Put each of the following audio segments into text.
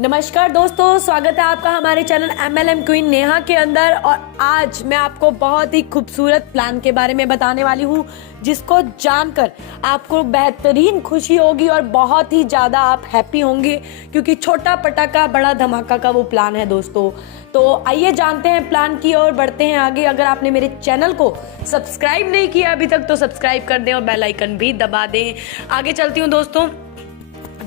नमस्कार दोस्तों, स्वागत है आपका हमारे चैनल MLM क्वीन नेहा के अंदर। और आज मैं आपको बहुत ही खूबसूरत प्लान के बारे में बताने वाली हूँ, जिसको जानकर आपको बेहतरीन खुशी होगी और बहुत ही ज़्यादा आप हैप्पी होंगे, क्योंकि छोटा पटाखा बड़ा धमाका का वो प्लान है दोस्तों। तो आइए जानते हैं प्लान की और बढ़ते हैं आगे। अगर आपने मेरे चैनल को सब्सक्राइब नहीं किया अभी तक तो सब्सक्राइब कर दें और बेल आइकन भी दबा दें। आगे चलती हूँ दोस्तों।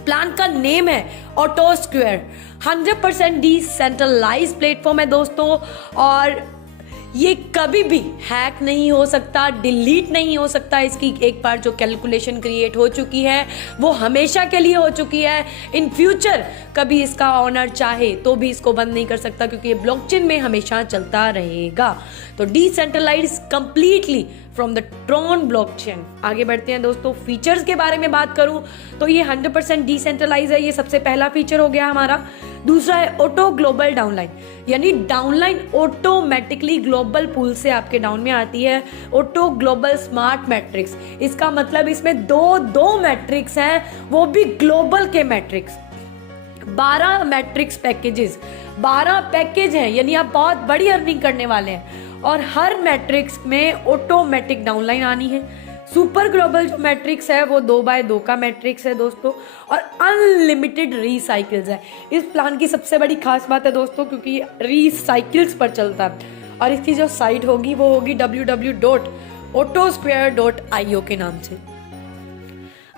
प्लान का नेम है ऑटो स्क्वायर। 100% डिसेंट्रलाइज प्लेटफॉर्म है दोस्तों, और ये कभी भी हैक नहीं हो सकता, डिलीट नहीं हो सकता। इसकी एक बार जो कैलकुलेशन क्रिएट हो चुकी है वो हमेशा के लिए हो चुकी है। इन फ्यूचर कभी इसका ऑनर चाहे तो भी इसको बंद नहीं कर सकता, क्योंकि ये ब्लॉकचेन में हमेशा चलता रहेगा। तो decentralise completely from the Tron blockchain. आगे बढ़ते हैं दोस्तों। फीचर्स के बारे में बात करूं तो ये 100% डिसेंट्रलाइज है। ये सबसे पहला फीचर हो गया हमारा। दूसरा है ऑटो ग्लोबल डाउनलाइन, यानी डाउनलाइन ऑटोमेटिकली ग्लोबल पूल से आपके डाउन में आती है। ऑटो ग्लोबल स्मार्ट मैट्रिक्स, इसका मतलब इसमें दो मैट्रिक्स हैं, वो भी ग्लोबल के मैट्रिक्स। 12 मैट्रिक्स पैकेजेस, 12 पैकेज हैं, यानी आप बहुत बड़ी अर्निंग करने वाले हैं। और हर मैट्रिक्स में ऑटोमेटिक डाउनलाइन आनी है। सुपर ग्लोबल जो मैट्रिक्स है वो 2x2 का मैट्रिक्स है दोस्तों, और अनलिमिटेड रीसाइकिल्स है। इस प्लान की सबसे बड़ी खास बात है दोस्तों, क्योंकि रीसाइकिल्स पर चलता है। और इसकी जो साइट होगी वो होगी www.autosquare.io के नाम से।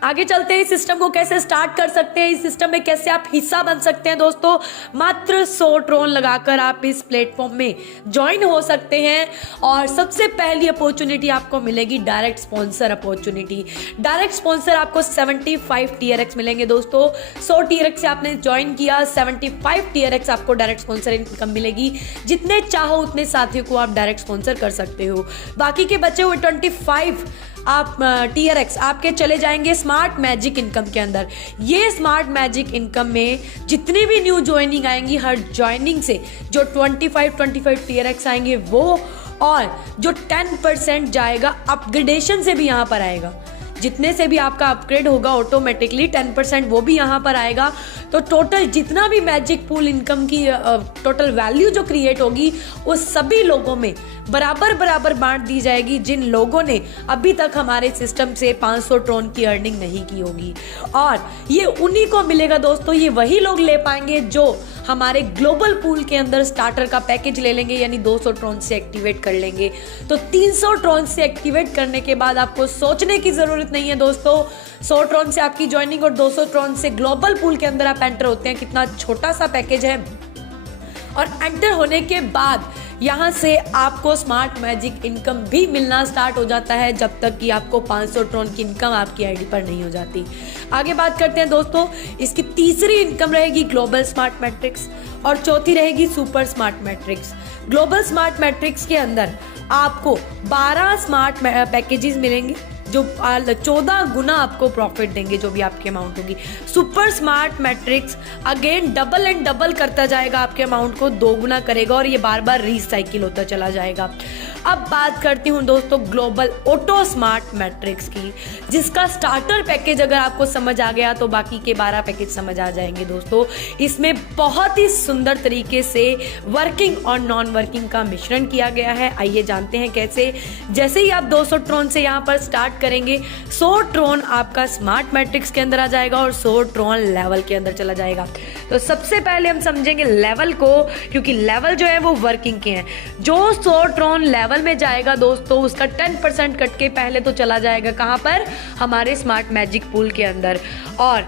आगे चलते हैं। इस सिस्टम को कैसे स्टार्ट कर सकते हैं, इस सिस्टम में कैसे आप हिस्सा बन सकते हैं दोस्तों। मात्र 100 ट्रोन लगाकर आप इस प्लेटफॉर्म में ज्वाइन हो सकते हैं। और सबसे पहली अपॉर्चुनिटी आपको मिलेगी direct sponsor opportunity. Direct sponsor आपको 75 TRX मिलेंगे दोस्तों। 100 TRX से आपने ज्वाइन किया, 75 TRX आपको डायरेक्ट स्पॉन्सर इनकम मिलेगी। जितने चाहो उतने साथियों को आप डायरेक्ट स्पॉन्सर कर सकते हो। बाकी के बचे हुए 25 आप TRX आपके चले जाएंगे स्मार्ट मैजिक इनकम के अंदर। ये स्मार्ट मैजिक इनकम में जितनी भी न्यू ज्वाइनिंग आएंगी, हर ज्वाइनिंग से जो 25 TRX आएंगे वो, और जो 10% जाएगा अपग्रेडेशन से भी यहाँ पर आएगा। जितने से भी आपका अपग्रेड होगा ऑटोमेटिकली 10% वो भी यहाँ पर आएगा। तो टोटल जितना भी मैजिक पूल इनकम की टोटल वैल्यू जो क्रिएट होगी वो सभी लोगों में बराबर बांट दी जाएगी, जिन लोगों ने अभी तक हमारे सिस्टम से 500 ट्रोन की अर्निंग नहीं की होगी। और ये उन्हीं को मिलेगा दोस्तों। ये वही लोग ले पाएंगे जो हमारे ग्लोबल पूल के अंदर स्टार्टर का पैकेज ले लेंगे, यानी 200 ट्रोन से एक्टिवेट कर लेंगे। तो 300 ट्रोन से एक्टिवेट करने के बाद आपको सोचने की जरूरत नहीं है दोस्तों। 100 ट्रोन से आपकी ज्वाइनिंग और 200 ट्रोन से ग्लोबल पूल के अंदर आप एंटर होते हैं। कितना छोटा सा पैकेज है। और एंटर होने के बाद यहाँ से आपको स्मार्ट मैजिक इनकम भी मिलना स्टार्ट हो जाता है, जब तक कि आपको 500 ट्रोन की इनकम आपकी आईडी पर नहीं हो जाती। आगे बात करते हैं दोस्तों। इसकी तीसरी इनकम रहेगी ग्लोबल स्मार्ट मैट्रिक्स, और चौथी रहेगी super smart matrix. Global smart matrix के अंदर आपको 12 स्मार्ट पैकेजेस मिलेंगे, जो 14 गुना आपको प्रॉफिट देंगे, जो भी आपकी अमाउंट होगी। Super smart matrix again double and double करता जाएगा, आपके अमाउंट को 2 गुना करेगा, और ये बार बार रीसाइकिल होता चला जाएगा। अब बात करती हूँ दोस्तों ग्लोबल ऑटो स्मार्ट मैट्रिक्स की, जिसका स्टार्टर पैकेज अगर आपको समझ आ गया तो बाकी के 12 पैकेज समझ आ जाएंगे दोस्तों। इसमें बहुत ही सुंदर तरीके से वर्किंग और नॉन वर्किंग का मिश्रण किया गया है। आइए जानते हैं कैसे। जैसे ही आप 200 ट्रोन से यहाँ पर स्टार्ट करेंगे, 100 ट्रोन आपका स्मार्ट मैट्रिक्स के अंदर आ जाएगा और 100 ट्रोन लेवल के अंदर चला जाएगा। तो सबसे पहले हम समझेंगे लेवल को, क्योंकि लेवल जो है वो वर्किंग के हैं। जो 100 ट्रोन लेवल में जाएगा दोस्तों, उसका 10% कट के पहले तो चला जाएगा कहां पर, हमारे स्मार्ट मैजिक पूल के अंदर। और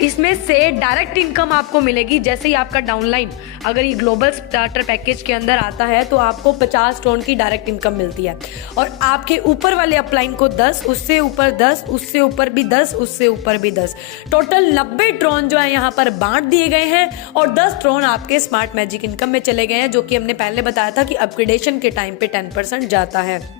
इसमें से डायरेक्ट इनकम आपको मिलेगी। जैसे ही आपका डाउनलाइन अगर ये ग्लोबल स्टार्टर पैकेज के अंदर आता है तो आपको 50 ट्रोन की डायरेक्ट इनकम मिलती है, और आपके ऊपर वाले अपलाइन को 10, उससे ऊपर 10, उससे ऊपर भी 10, उससे ऊपर भी 10, टोटल 90 ट्रोन जो है यहाँ पर बांट दिए गए हैं। और 10 ट्रोन आपके स्मार्ट मैजिक इनकम में चले गए हैं, जो कि हमने पहले बताया था कि अपग्रेडेशन के टाइम पे 10% जाता है।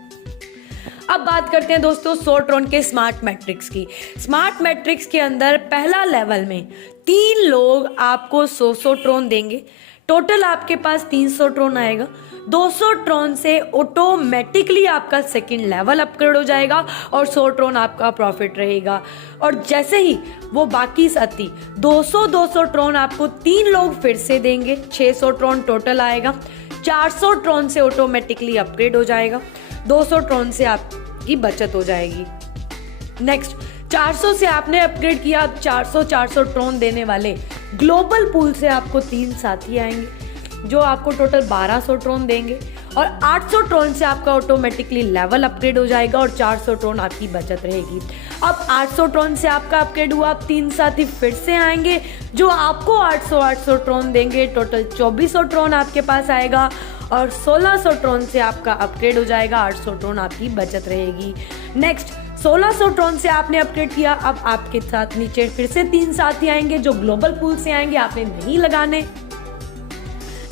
अब बात करते हैं दोस्तों 100 ट्रोन के स्मार्ट मैट्रिक्स की। स्मार्ट मैट्रिक्स के अंदर पहला लेवल में 3 लोग आपको 100 ट्रोन देंगे। टोटल आपके पास 300 ट्रोन आएगा। 200 ट्रोन से ऑटोमेटिकली आपका सेकंड लेवल अपग्रेड हो जाएगा और 100 ट्रोन आपका प्रॉफिट रहेगा। और जैसे ही वो बाकी साथी 200 ट्रोन आपको 3 लोग फिर से देंगे, 600 ट्रोन टोटल आएगा। 400 ट्रोन से ऑटोमेटिकली अपग्रेड हो जाएगा, 200 ट्रोन से आपकी बचत हो जाएगी। नेक्स्ट 400 से आपने अपग्रेड किया, अब 400 ट्रोन देने वाले ग्लोबल पूल से आपको 3 साथी आएंगे जो आपको टोटल 1200 ट्रोन देंगे और 800 ट्रोन से आपका ऑटोमेटिकली लेवल अपग्रेड हो जाएगा और 400 ट्रोन आपकी बचत रहेगी। अब 800 ट्रोन से आपका अपग्रेड हुआ, अब 3 साथी फिर से आएंगे जो आपको 800 ट्रोन देंगे, टोटल 2400 ट्रोन आपके पास आएगा और 1600 ट्रोन से आपका अपग्रेड हो जाएगा, 800 ट्रोन आपकी बचत रहेगी। नेक्स्ट 1600 ट्रोन से आपने अपग्रेड किया, अब आपके साथ नीचे फिर से 3 साथी आएंगे जो ग्लोबल पूल से आएंगे, आपने नहीं लगाने।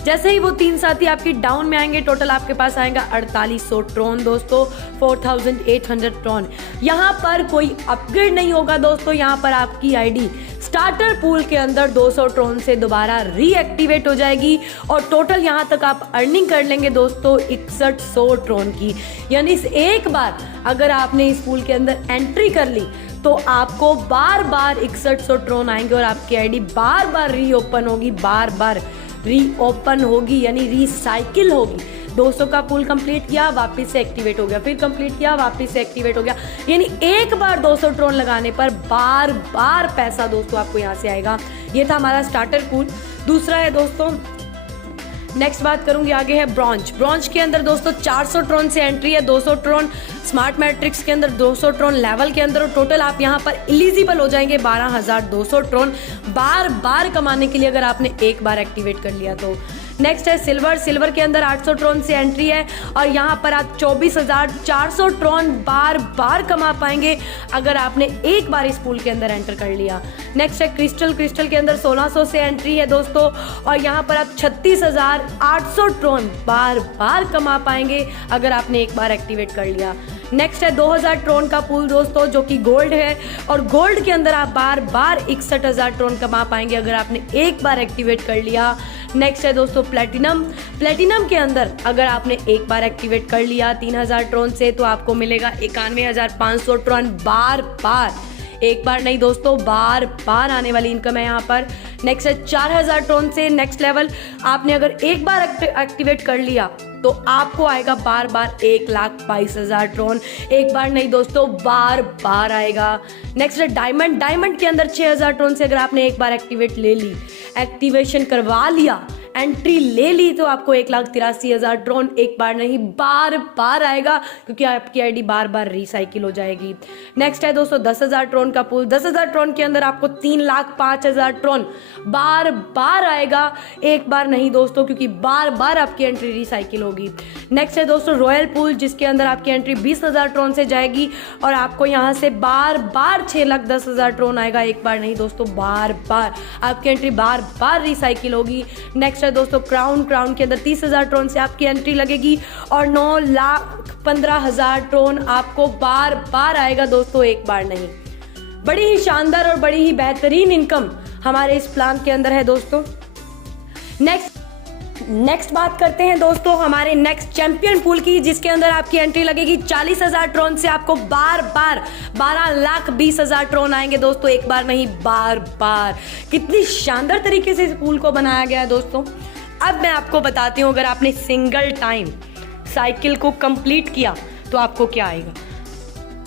जैसे ही वो 3 साथी आपकी डाउन में आएंगे, टोटल आपके पास आएगा 4800 ट्रोन दोस्तों, 4800 ट्रोन। यहाँ पर कोई अपग्रेड नहीं होगा दोस्तों, यहाँ पर आपकी आईडी स्टार्टर पूल के अंदर 200 ट्रोन से दोबारा रीएक्टिवेट हो जाएगी और टोटल यहाँ तक आप अर्निंग कर लेंगे दोस्तों 6100 ट्रोन की। यानी एक बार अगर आपने इस पूल के अंदर एंट्री कर ली तो आपको बार बार 6100 ट्रोन आएंगे और आपकी आईडी बार बार रीओपन होगी, बार बार रीओपन होगी यानी रिसाइकिल होगी। 200 का पूल कंप्लीट किया, वापस से एक्टिवेट हो गया, फिर कंप्लीट किया, वापस से एक्टिवेट हो गया। यानी एक बार 200 ट्रोन लगाने पर बार बार पैसा दोस्तों आपको यहाँ से आएगा। ये था हमारा स्टार्टर पूल। दूसरा है दोस्तों, नेक्स्ट बात करूंगी आगे है ब्रॉन्ज। ब्रॉन्ज के अंदर दोस्तों 400 ट्रोन से एंट्री है, 200 ट्रोन स्मार्ट मैट्रिक्स के अंदर, 200 ट्रोन लेवल के अंदर और टोटल आप यहाँ पर एलिजिबल हो जाएंगे 12200 ट्रोन बार बार कमाने के लिए अगर आपने एक बार एक्टिवेट कर लिया तो। नेक्स्ट है सिल्वर। सिल्वर के अंदर 800 ट्रोन से एंट्री है और यहाँ पर आप 24400 ट्रोन बार बार कमा पाएंगे अगर आपने एक बार इस पूल के अंदर एंटर कर लिया। नेक्स्ट है क्रिस्टल। क्रिस्टल के अंदर 1600 से एंट्री है दोस्तों और यहाँ पर आप 36800 ट्रोन बार बार कमा पाएंगे अगर आपने एक बार एक्टिवेट कर लिया। नेक्स्ट है 2000 ट्रोन का पूल दोस्तों जो कि गोल्ड है और गोल्ड के अंदर आप बार बार 61000 ट्रोन कमा पाएंगे अगर आपने एक बार एक्टिवेट कर लिया। नेक्स्ट है दोस्तों प्लेटिनम। प्लेटिनम के अंदर अगर आपने एक बार एक्टिवेट कर लिया 3000 ट्रोन से तो आपको मिलेगा 91500 ट्रोन बार बार, एक बार नहीं दोस्तों बार बार आने वाली इनकम है यहाँ पर। नेक्स्ट है 4000 ट्रोन से नेक्स्ट लेवल, आपने अगर एक बार एक्टिवेट कर लिया तो आपको आएगा बार बार 1,22,000 ट्रोन, एक बार नहीं दोस्तों बार बार आएगा। नेक्स्ट है डायमंड। डायमंड के अंदर 6000 ट्रोन से अगर आपने एक बार एक्टिवेट ले ली, एक्टिवेशन करवा लिया, एंट्री ले ली तो आपको 1,83,000 ट्रोन एक बार नहीं बार बार आएगा क्योंकि आपकी आईडी बार बार रिसाइकिल हो जाएगी। नेक्स्ट है दोस्तों 10,000 ट्रोन का पूल। 10,000 ट्रोन के अंदर आपको 3,05,000 ट्रोन बार बार आएगा, एक बार नहीं दोस्तों क्योंकि बार बार आपकी एंट्री रिसाइकिल होगी। नेक्स्ट है दोस्तों रॉयल पूल जिसके अंदर आपकी एंट्री 20,000 ट्रोन से जाएगी और आपको यहाँ से बार बार 6,10,000 ट्रोन आएगा, एक बार नहीं दोस्तों बार बार आपकी एंट्री बार बार रिसाइकिल होगी। नेक्स्ट है दोस्तों क्राउन। क्राउन के अंदर 30,000 ट्रोन से आपकी एंट्री लगेगी और 9,15,000 ट्रोन आपको बार बार आएगा दोस्तों, एक बार नहीं। बड़ी ही शानदार और बड़ी ही बेहतरीन इनकम हमारे इस प्लान के अंदर है दोस्तों। नेक्स्ट बात करते हैं दोस्तों हमारे नेक्स्ट चैंपियन पूल की जिसके अंदर आपकी एंट्री लगेगी 40,000 ट्रोन से आपको बार बार 12,20,000 ट्रोन आएंगे दोस्तों, एक बार नहीं बार बार। कितनी शानदार तरीके से इस पूल को बनाया गया है दोस्तों। अब मैं आपको बताती हूँ अगर आपने सिंगल टाइम साइकिल को कंप्लीट किया तो आपको क्या आएगा।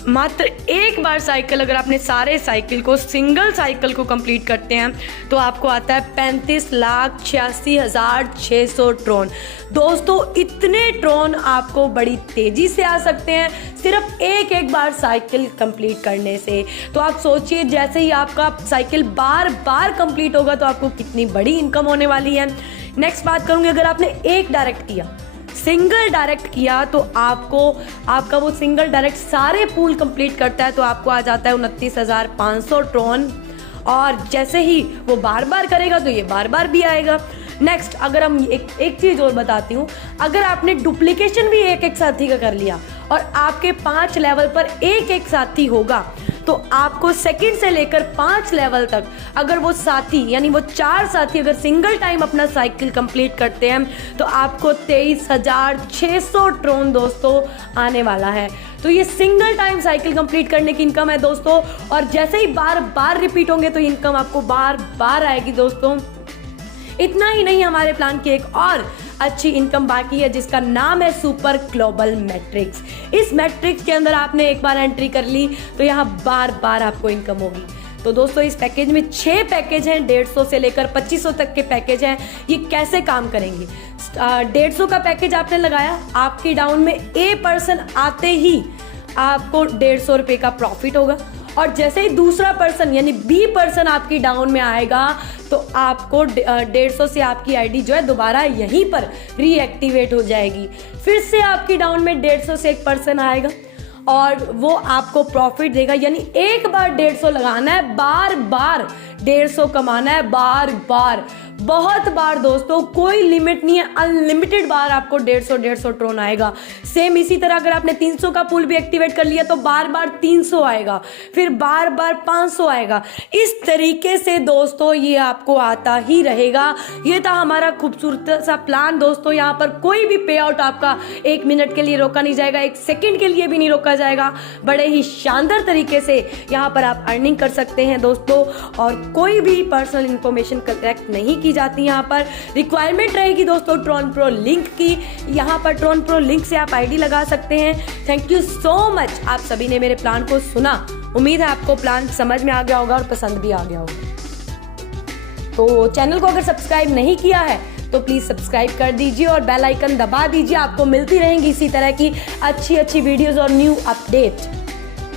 मात्र एक बार साइकिल अगर आपने सारे साइकिल को सिंगल साइकिल को कंप्लीट करते हैं तो आपको आता है 35,86,600 ट्रोन। दोस्तों इतने ट्रोन आपको बड़ी तेजी से आ सकते हैं सिर्फ एक बार साइकिल कंप्लीट करने से। तो आप सोचिए जैसे ही आपका साइकिल बार बार कंप्लीट होगा तो आपको कितनी बड़ी इनकम होने वाली है। नेक्स्ट बात करूंगी अगर आपने एक डायरेक्ट किया, सिंगल डायरेक्ट किया तो आपका वो सिंगल डायरेक्ट सारे पूल कंप्लीट करता है तो आपको आ जाता है 29,500 ट्रोन और जैसे ही वो बार बार करेगा तो ये बार बार भी आएगा। नेक्स्ट अगर हम एक चीज़ और बताती हूँ, अगर आपने डुप्लीकेशन भी एक साथी का कर लिया और आपके 5 लेवल पर एक साथी होगा तो आपको सेकंड से लेकर 5 लेवल तक अगर वो साथी यानी वो 4 साथी अगर सिंगल टाइम अपना साइकिल कंप्लीट करते हैं तो आपको 23,600 ट्रोन दोस्तों आने वाला है। तो ये सिंगल टाइम साइकिल कंप्लीट करने की इनकम है दोस्तों, और जैसे ही बार बार रिपीट होंगे तो इनकम आपको बार बार आएगी दोस्तों। इतना ही नहीं, हमारे प्लान की एक और अच्छी इनकम बाकी है जिसका नाम है सुपर ग्लोबल मैट्रिक्स। इस मैट्रिक्स के अंदर आपने एक बार एंट्री कर ली तो यहाँ बार बार आपको इनकम होगी। तो दोस्तों इस पैकेज में 6 पैकेज हैं, 150 से लेकर 2500 तक के पैकेज हैं। ये कैसे काम करेंगे? 150 का पैकेज आपने लगाया, आपकी डाउन में A% आते ही आपको 150 रुपये का प्रॉफिट होगा, और जैसे ही दूसरा पर्सन यानी B% आपकी डाउन में आएगा तो आपको 150 से आपकी आईडी जो है दोबारा यहीं पर रीएक्टिवेट हो जाएगी। फिर से आपकी डाउन में 150 से एक पर्सन आएगा और वो आपको प्रॉफिट देगा, यानी एक बार 150 लगाना है, बार बार 150 कमाना है, बार बार, बहुत बार दोस्तों, कोई लिमिट नहीं है, अनलिमिटेड बार आपको 150 ट्रोन आएगा। सेम इसी तरह अगर आपने 300 का पूल भी एक्टिवेट कर लिया तो बार बार 300 आएगा, फिर बार बार 500 आएगा। इस तरीके से दोस्तों ये आपको आता ही रहेगा। ये था हमारा खूबसूरत सा प्लान दोस्तों। यहाँ पर कोई भी पे आउट आपका 1 मिनट के लिए रोका नहीं जाएगा, 1 सेकेंड के लिए भी नहीं रोका जाएगा। बड़े ही शानदार तरीके से यहाँ पर आप अर्निंग कर सकते हैं दोस्तों, और कोई भी पर्सनल इंफॉर्मेशन कलेक्ट नहीं की जाती। यहाँ पर रिक्वायरमेंट रहेगी दोस्तों ट्रॉन प्रो लिंक की। यहाँ पर ट्रॉन प्रो लिंक से आप आईडी लगा सकते हैं। थैंक यू सो मच, आप सभी ने मेरे प्लान को सुना। उम्मीद है आपको प्लान समझ में आ गया होगा और पसंद भी आ गया होगा। तो चैनल को अगर सब्सक्राइब नहीं किया है तो प्लीज सब्सक्राइब कर दीजिए और बेल आइकन दबा दीजिए। आपको मिलती रहेंगी इसी तरह की अच्छी वीडियोस और न्यू अपडेट।